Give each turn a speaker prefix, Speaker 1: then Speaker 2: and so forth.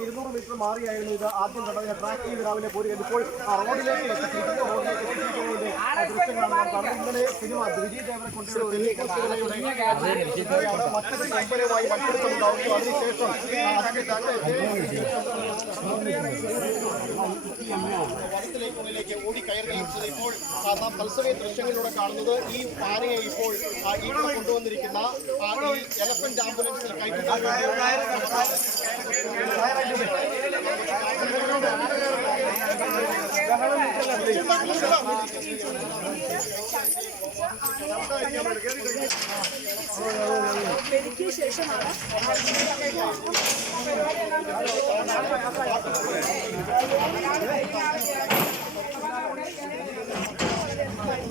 Speaker 1: ഇരുന്നൂറ് മീറ്റർ മാറിയായിരുന്നു ഇത് ആദ്യം കണ്ടതിനെ ട്രാക്ക് ചെയ്ത് രാവിലെ പോരുകയാണ് ഇപ്പോൾ റോഡിലേക്ക് എത്തിച്ചിരിക്കുന്നു റോഡിലേക്ക് എത്തിച്ചിരിക്കുന്നതിന്റെ ദൃശ്യങ്ങളാണ് നാം കാണുന്നത് ഇന്നലെ സിനിമ വിജയ് ദേവനെ കൊണ്ടുവരുന്ന മറ്റൊരു കമ്പനിയുമായി മത്സരിച്ചിട്ടുണ്ടാവുന്നു അതിനുശേഷം വനത്തിലേക്കുള്ളിലേക്ക് ഓടി കയറുകയാണ് ഇപ്പോൾ നാം തത്സമയ ദൃശ്യങ്ങളിലൂടെ കാണുന്നത് ഈ ആനയെ ഇപ്പോൾ ഇവിടെ കൊണ്ടുവന്നിരിക്കുന്ന ഈ എലഫന്റ് ആംബുലൻസിൽ കയറ്റുന്ന
Speaker 2: എനിക്ക് ശേഷമാണ്. പരിപാടി